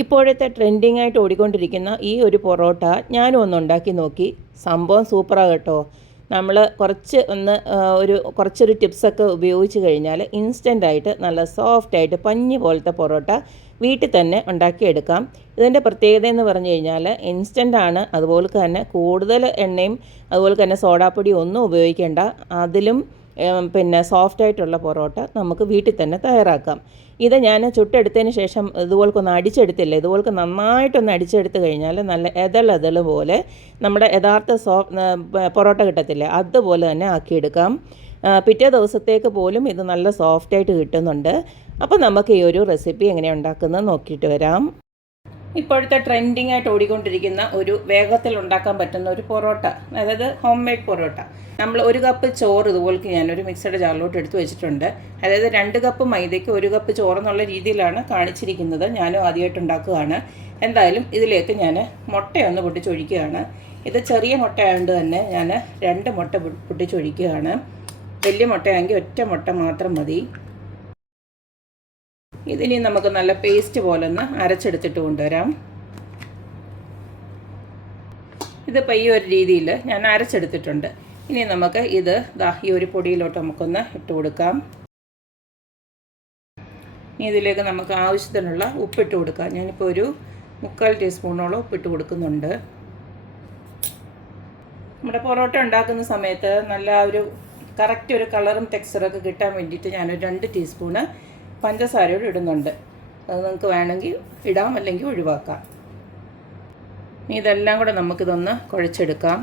ഇപ്പോഴത്തെ ട്രെൻഡിങ് ആയിട്ട് ഓടിക്കൊണ്ടിരിക്കുന്ന ഈ ഒരു പൊറോട്ട ഞാനും ഒന്ന് ഉണ്ടാക്കി നോക്കി. സംഭവം സൂപ്പറാണ് കേട്ടോ. നമ്മൾ കുറച്ച് ഒന്ന് ഒരു കുറച്ചൊരു ടിപ്സൊക്കെ ഉപയോഗിച്ച് കഴിഞ്ഞാൽ ഇൻസ്റ്റന്റായിട്ട് നല്ല സോഫ്റ്റായിട്ട് പഞ്ഞി പോലത്തെ പൊറോട്ട വീട്ടിൽ തന്നെ ഉണ്ടാക്കിയെടുക്കാം. ഇതിന്റെ പ്രത്യേകത എന്ന് പറഞ്ഞു കഴിഞ്ഞാൽ ഇൻസ്റ്റന്റ് ആണ്. അതുപോലെ തന്നെ കൂടുതൽ എണ്ണയും അതുപോലെ തന്നെ സോഡാപ്പൊടി ഒന്നും ഉപയോഗിക്കേണ്ട. അതിലും പിന്നെ സോഫ്റ്റ് ആയിട്ടുള്ള പൊറോട്ട നമുക്ക് വീട്ടിൽ തന്നെ തയ്യാറാക്കാം. ഇത് ഞാൻ ചുട്ടെടുത്തതിന് ശേഷം ഇതുപോൽക്കൊന്ന് അടിച്ചെടുത്തില്ല. ഇതുപോൽക്ക് നന്നായിട്ടൊന്ന് അടിച്ചെടുത്ത് കഴിഞ്ഞാൽ നല്ല എതൾ പോലെ നമ്മുടെ യഥാർത്ഥ സോ പൊറോട്ട കിട്ടത്തില്ലേ അതുപോലെ തന്നെ ആക്കിയെടുക്കാം. പിറ്റേ ദിവസത്തേക്ക് പോലും ഇത് നല്ല സോഫ്റ്റായിട്ട് കിട്ടുന്നുണ്ട്. അപ്പോൾ നമുക്ക് ഈ ഒരു റെസിപ്പി എങ്ങനെ ഉണ്ടാക്കുന്നത് നോക്കിയിട്ട് വരാം. ഇപ്പോഴത്തെ ട്രെൻഡിങ് ആയിട്ട് ഓടിക്കൊണ്ടിരിക്കുന്ന ഒരു വേഗത്തിൽ ഉണ്ടാക്കാൻ പറ്റുന്ന ഒരു പൊറോട്ട. അതായത് ഹോം മെയ്ഡ് പൊറോട്ട. നമ്മൾ ഒരു കപ്പ് ചോറ് ഇതുപോലെ ഒരു മിക്സഡ് ജാറിലോട്ട് എടുത്ത് വെച്ചിട്ടുണ്ട്. അതായത് രണ്ട് കപ്പ് മൈദയ്ക്ക് ഒരു കപ്പ് ചോറ് എന്നുള്ള രീതിയിലാണ് കാണിച്ചിരിക്കുന്നത്. ഞാനും ആദ്യമായിട്ട് ഉണ്ടാക്കുകയാണ്. എന്തായാലും ഇതിലേക്ക് ഞാൻ മുട്ടയൊന്ന് പൊട്ടിച്ചൊഴിക്കുകയാണ്. ഇത് ചെറിയ മുട്ട ആയതുകൊണ്ട് തന്നെ ഞാൻ രണ്ട് മുട്ട പൊട്ടിച്ചൊഴിക്കുകയാണ്. വലിയ മുട്ടയാണെങ്കിൽ ഒറ്റ മുട്ട മാത്രം മതി. ഇതിനി നമുക്ക് നല്ല പേസ്റ്റ് പോലെ ഒന്ന് അരച്ചെടുത്തിട്ട് കൊണ്ടുവരാം. ഇതിപ്പോൾ ഈ ഒരു രീതിയിൽ ഞാൻ അരച്ചെടുത്തിട്ടുണ്ട്. ഇനി നമുക്ക് ഇത് ദാ ഈ ഒരു പൊടിയിലോട്ട് നമുക്കൊന്ന് ഇട്ട് കൊടുക്കാം. ഇനി ഇതിലേക്ക് നമുക്ക് ആവശ്യത്തിനുള്ള ഉപ്പിട്ട് കൊടുക്കാം. ഞാനിപ്പോൾ ഒരു മുക്കാൽ ടീസ്പൂണോളം ഉപ്പിട്ട് കൊടുക്കുന്നുണ്ട്. നമ്മുടെ പൊറോട്ട ഉണ്ടാക്കുന്ന സമയത്ത് നല്ല ഒരു കറക്റ്റ് ഒരു കളറും ടെക്സ്ചറൊക്കെ കിട്ടാൻ വേണ്ടിയിട്ട് ഞാനൊരു രണ്ട് ടീസ്പൂണ് പഞ്ചസാരയോട് ഇടുന്നുണ്ട്. അത് നിങ്ങൾക്ക് വേണമെങ്കിൽ ഇടാം അല്ലെങ്കിൽ ഒഴിവാക്കാം. ഇതെല്ലാം കൂടെ നമുക്കിതൊന്ന് കുഴച്ചെടുക്കാം.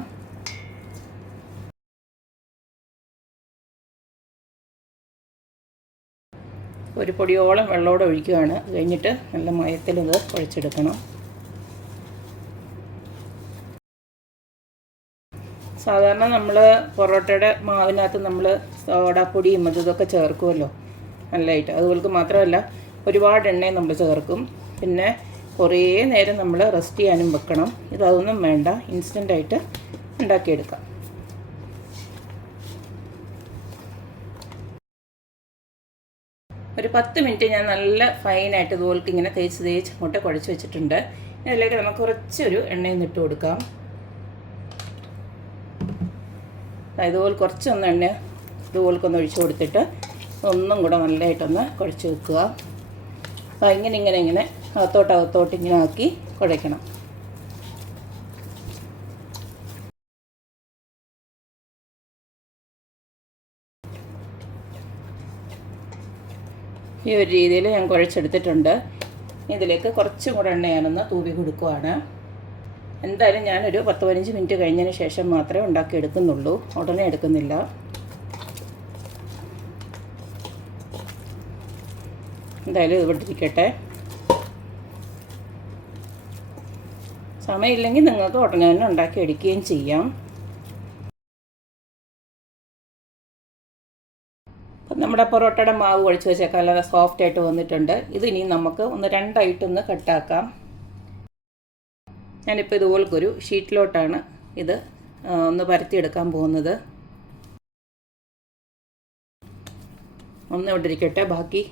ഒരു പൊടിയോളം വെള്ളമോടെ ഒഴിക്കുകയാണ്. കഴിഞ്ഞിട്ട് നല്ല മയത്തിൽ ഇത് കുഴച്ചെടുക്കണം. സാധാരണ നമ്മൾ പൊറോട്ടയുടെ മാവിനകത്ത് നമ്മൾ സോഡാപ്പൊടിയും അതും ഇതൊക്കെ ചേർക്കുമല്ലോ നല്ലതായിട്ട്. അതുപോലെ മാത്രമല്ല ഒരുപാട് എണ്ണയും നമ്മൾ ചേർക്കും. പിന്നെ കുറേ നേരം നമ്മൾ റെസ്റ്റ് ചെയ്യാനും വെക്കണം. ഇതൊന്നും വേണ്ട. ഇൻസ്റ്റന്റായിട്ട് ഉണ്ടാക്കിയെടുക്കാം. ഒരു പത്ത് മിനിറ്റ് ഞാൻ നല്ല ഫൈനായിട്ട് ഇതുപോലെ ഇങ്ങനെ തേച്ച് തേച്ച് മുട്ട കുഴച്ച് വെച്ചിട്ടുണ്ട്. ഇതിലേക്ക് നമുക്ക് കുറച്ചൊരു എണ്ണയും ഇട്ട് കൊടുക്കാം. ഇതുപോലെ കുറച്ചൊന്ന് എണ്ണ ഇതുപോലെ ഒന്ന് ഒഴിച്ചു കൊടുത്തിട്ട് ഒന്നും കൂടെ നല്ലതായിട്ടൊന്ന് കുഴച്ച് വെക്കുക. അപ്പോൾ ഇങ്ങനെ ഇങ്ങനെ ഇങ്ങനെ അകത്തോട്ട് അകത്തോട്ട് ഇങ്ങനെ ആക്കി കുഴയ്ക്കണം. ഈ ഒരു രീതിയിൽ ഞാൻ കുഴച്ചെടുത്തിട്ടുണ്ട്. ഇതിലേക്ക് കുറച്ചും കൂടെ എണ്ണ ഞാനൊന്ന് തൂവി കൊടുക്കുവാണ്. എന്തായാലും ഞാനൊരു പത്ത് പതിനഞ്ച് മിനിറ്റ് കഴിഞ്ഞതിന് ശേഷം മാത്രമേ ഉണ്ടാക്കി എടുക്കുന്നുള്ളൂ ഉടനെ എടുക്കുന്നില്ല. എന്തായാലും ഇവിടെ ഇരിക്കട്ടെ സമയമില്ലെങ്കിൽ നിങ്ങൾക്ക് ഉടനെ തന്നെ ഉണ്ടാക്കി എടുക്കുകയും ചെയ്യാം. അപ്പം നമ്മുടെ പൊറോട്ടയുടെ മാവ് ഒഴിച്ച് വെച്ചേക്കാൻ നല്ല സോഫ്റ്റ് ആയിട്ട് വന്നിട്ടുണ്ട്. ഇത് ഇനി നമുക്ക് ഒന്ന് രണ്ടായിട്ടൊന്ന് കട്ടാക്കാം ഞാനിപ്പോൾ ഇതുപോലൊരു ഷീറ്റിലോട്ടാണ് ഇത് ഒന്ന് പരത്തിയെടുക്കാൻ പോകുന്നത്. ഒന്ന് ഇവിടെ ഇരിക്കട്ടെ ബാക്കി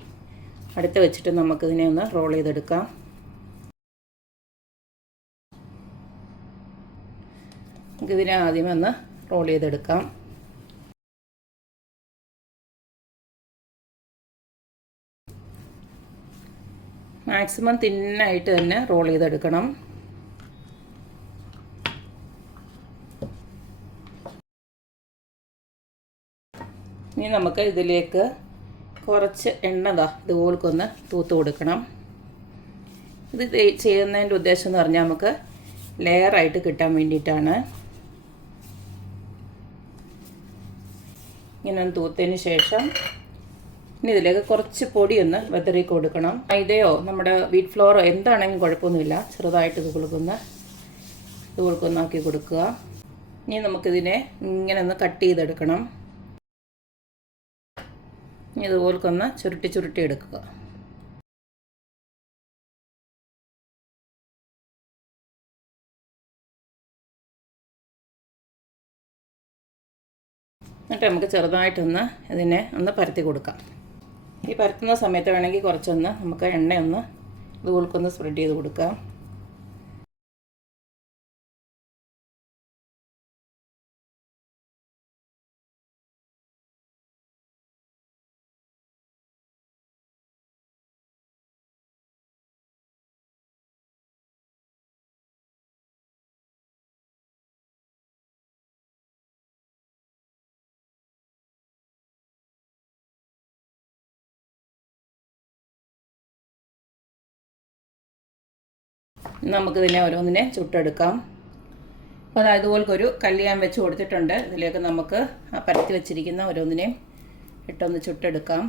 അടുത്ത് വെച്ചിട്ട് നമുക്കിതിനെ ഒന്ന് റോൾ ചെയ്തെടുക്കാം. നമുക്കിതിനെ ആദ്യം ഒന്ന് റോൾ ചെയ്തെടുക്കാം. മാക്സിമം തിന്നായിട്ട് തന്നെ റോൾ ചെയ്തെടുക്കണം. ഇനി നമുക്ക് ഇതിലേക്ക് കുറച്ച് എണ്ണ ഇതുപോലൊക്കൊന്ന് തൂത്ത് കൊടുക്കണം. ഇത് ചെയ്യുന്നതിന്റെ ഉദ്ദേശം എന്ന് പറഞ്ഞാൽ നമുക്ക് ലെയറായിട്ട് കിട്ടാൻ വേണ്ടിയിട്ടാണ്. ഇങ്ങനെ തൂത്തതിന് ശേഷം ഇനി ഇതിലേക്ക് കുറച്ച് പൊടിയൊന്ന് വെതറി കൊടുക്കണം. മൈദയോ നമ്മുടെ വീറ്റ് ഫ്ലോറോ എന്താണെങ്കിലും കുഴപ്പമൊന്നുമില്ല. ചെറുതായിട്ട് ഇത് കൊടുക്കുന്ന ഇത് കൊടുക്കുന്നാക്കി കൊടുക്കുക. ഇനി നമുക്കിതിനെ ഇങ്ങനെ ഒന്ന് കട്ട് ചെയ്തെടുക്കണം. ഇനി ഇതുപോലൊന്ന് ചുരുട്ടി ചുരുട്ടി എടുക്കുക. എന്നിട്ട് നമുക്ക് ചെറുതായിട്ടൊന്ന് ഇതിനെ ഒന്ന് പരത്തി കൊടുക്കാം. ഈ പരത്തുന്ന സമയത്ത് വേണമെങ്കിൽ കുറച്ചൊന്ന് നമുക്ക് എണ്ണയൊന്ന് ഇതുപോൽക്കൊന്ന് സ്പ്രെഡ് ചെയ്ത് കൊടുക്കാം. നമുക്കിതിനെ ഓരോന്നിനെ ചുട്ടെടുക്കാം. അപ്പോൾ അതായത് ഇതുപോലൊരു ഒരു ഞാൻ വെച്ച് കൊടുത്തിട്ടുണ്ട്. ഇതിലേക്ക് നമുക്ക് ആ പരത്തി വെച്ചിരിക്കുന്ന ഓരോന്നിനെയും ഇട്ടൊന്ന് ചുട്ടെടുക്കാം.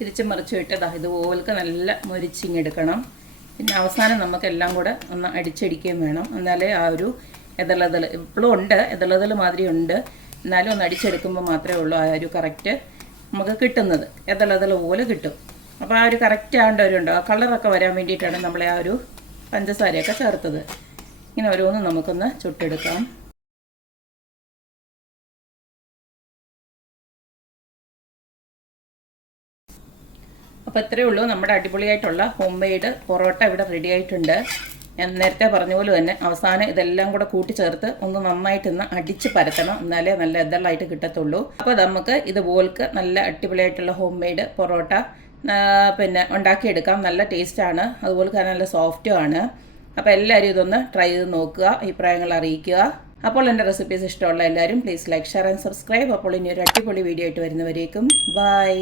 തിരിച്ച് മറിച്ച് വിട്ട് ദാ ഇതുപോലൊക്കെ നല്ല മൊരിച്ചിങ്ങെടുക്കണം പിന്നെ അവസാനം നമുക്കെല്ലാം കൂടെ ഒന്ന് അടിച്ചടിക്കുകയും വേണം. എന്നാലേ ആ ഒരു എതളതൽ ഇപ്പോഴും ഉണ്ട് എതളതൽ മാതിരി ഉണ്ട്. എന്നാലും ഒന്ന് അടിച്ചെടുക്കുമ്പോൾ മാത്രമേ ഉള്ളൂ ആ ഒരു കറക്റ്റ് നമുക്ക് കിട്ടുന്നത്. എതളതൽ പോലെ കിട്ടും. അപ്പോൾ ആ ഒരു കറക്റ്റ് ആണ്ടവരുണ്ടോ ആ കളറൊക്കെ വരാൻ വേണ്ടിയിട്ടാണ് നമ്മളെ ആ ഒരു പഞ്ചസാരയൊക്കെ ചേർത്തത്. ഇങ്ങനെ ഓരോന്നും നമുക്കൊന്ന് ചുട്ടെടുക്കാം. അപ്പോൾ ഇത്രയേ ഉള്ളൂ. നമ്മുടെ അടിപൊളിയായിട്ടുള്ള ഹോം മെയ്ഡ് പൊറോട്ട ഇവിടെ റെഡി ആയിട്ടുണ്ട്. ഞാൻ നേരത്തെ പറഞ്ഞ പോലെ തന്നെ അവസാനം ഇതെല്ലാം കൂടെ കൂട്ടിച്ചേർത്ത് ഒന്ന് നന്നായിട്ട് ഇന്ന് അടിച്ച് പരത്തണം. എന്നാലേ നല്ല ഇതളായിട്ട് കിട്ടത്തുള്ളൂ. അപ്പോൾ നമുക്ക് ഇതുപോലെക്ക് നല്ല അടിപൊളിയായിട്ടുള്ള ഹോം മെയ്ഡ് പൊറോട്ട പിന്നെ ഉണ്ടാക്കിയെടുക്കാം. നല്ല ടേസ്റ്റാണ് അതുപോലെ തന്നെ നല്ല സോഫ്റ്റും ആണ്. അപ്പോൾ എല്ലാവരും ഇതൊന്ന് ട്രൈ ചെയ്ത് നോക്കുക അഭിപ്രായങ്ങൾ അറിയിക്കുക. അപ്പോൾ എന്റെ റെസിപ്പീസ് ഇഷ്ടമുള്ള എല്ലാവരും please like share and subscribe അപ്പോൾ ഇനി ഒരു അടിപൊളി വീഡിയോ ആയിട്ട് വരുന്നവരേക്കും. ബൈ